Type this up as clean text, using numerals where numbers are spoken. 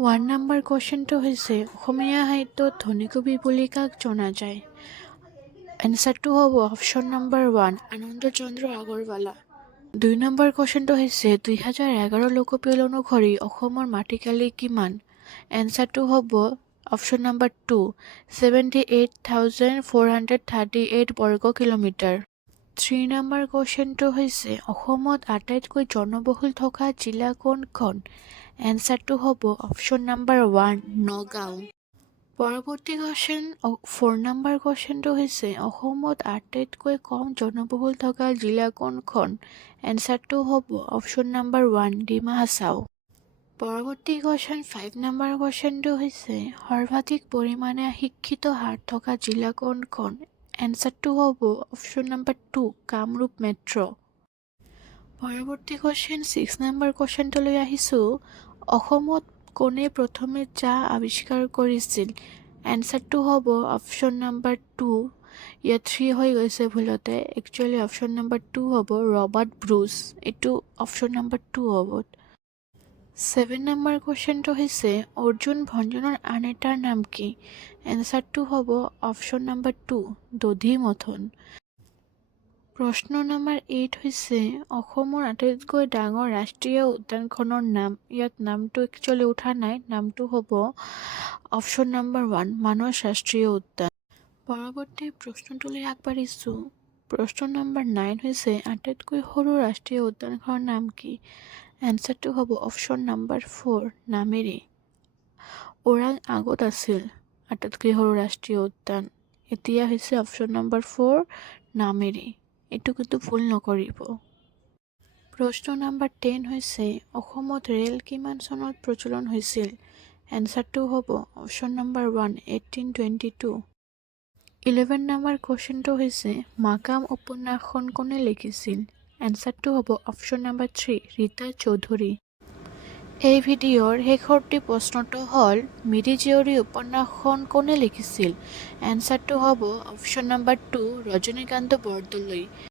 One number কুৱেশ্যনটো হৈছে অসমীয়া সাহিত্যত ধনী কবি বুলি কাক জনা যায়? এনচাৰটো হ'ব option number 1 Anandachandra Agarwala. 2 number কুৱেশ্যনটো হৈছে 2011 লোকপিয়ল অনুসৰি অসমৰ মাটিকালি কিমান? এনচাৰটো হ'ব অপশ্যন নম্বৰ 2 78,438 বৰ্গ কিলোমিটাৰ। 3 নম্বৰ কুৱেশ্যনটো হৈছে অসমত আটাইতকৈ জনবহুল থকা জিলা কোনখন? এনচাৰটো হ'ব অপশ্যন নম্বৰ 1 নগাঁও। পৰৱৰ্তী কুৱেশ্যন 4 নম্বৰ কুৱেশ্যনটো হৈছে অসমত আটাইতকৈ কম জনবহুল থকা জিলা কোনখন? এনচাৰটো হ'ব অপশ্যন নম্বৰ 1 ডিমা হাছাও। পৰৱৰ্তী কুৱেশ্যন 5 নম্বৰ কুৱেশ্যনটো হৈছে সৰ্বাধিক পৰিমাণে শিক্ষিত হাৰ থকা জিলা কোনখন? এনচাৰটো হ'ব অপশ্যন নম্বৰ 2 কামৰূপ মেট্ৰ'। পৰৱৰ্তী কুৱেশ্যন 6 নম্বৰ কুৱেশ্যনটোলৈ আহিছোঁ অসমত কোনে প্ৰথমে চাহ আৱিষ্কাৰ কৰিছিল? এনচাৰটো হ'ব অপশ্যন নম্বৰ 2 ইয়াত 3 হৈ গৈছে ভুলতে একচুৱেলি অপশ্যন নম্বৰ 2 হ'ব ৰবাৰ্ট ব্ৰুচ। এইটো অপশ্যন নম্বৰ 2 হ'ব। 7 নম্বৰ কুৱেশ্যনটো হৈছে অৰ্জুন ভঞ্জনৰ আন এটাৰ নাম কি? এনচাৰটো হ'ব অপশ্যন নম্বৰ 2 দধিমথন। প্ৰশ্ন নম্বৰ 8 হৈছে অসমৰ আটাইতকৈ ডাঙৰ ৰাষ্ট্ৰীয় উদ্যানখনৰ নাম। ইয়াত নামটো একচুৱেলি উঠা নাই, নামটো হ'ব অপশ্যন নম্বৰ 1 মানস ৰাষ্ট্ৰীয় উদ্যান। পৰৱৰ্তী প্ৰশ্নটোলৈ আগবাঢ়িছোঁ। প্ৰশ্ন নম্বৰ 9 হৈছে আটাইতকৈ সৰু ৰাষ্ট্ৰীয় উদ্যানখনৰ নাম কি? এনচাৰটো হ'ব অপশ্যন নম্বৰ 4 নামেৰি। ওৰাং আগত আছিল আটাইতকৈ সৰু ৰাষ্ট্ৰীয় উদ্যান, এতিয়া হৈছে অপশ্যন নম্বৰ 4 নামেৰি। এইটো কিন্তু ভুল নকৰিব। প্ৰশ্ন নম্বৰ 10 হৈছে অসমত ৰেল কিমান চনত প্ৰচলন হৈছিল? এনচাৰটো হ'ব অপশ্যন নম্বৰ 1 1822। 11 নম্বৰ কুৱেশ্যনটো হৈছে মাকাম উপন্যাসখন কোনে লিখিছিল? এনচাৰটো হ'ব অপশ্যন নম্বৰ 3 ৰীতা চৌধুৰী। এই ভিডিঅ'ৰ শেষৰটি প্ৰশ্নটো হ'ল মিৰি জীয়ৰী উপন্যাসখন কোনে লিখিছিল? এনচাৰটো হ'ব অপশ্যন নম্বৰ 2 ৰজনীকান্ত বৰদলৈ।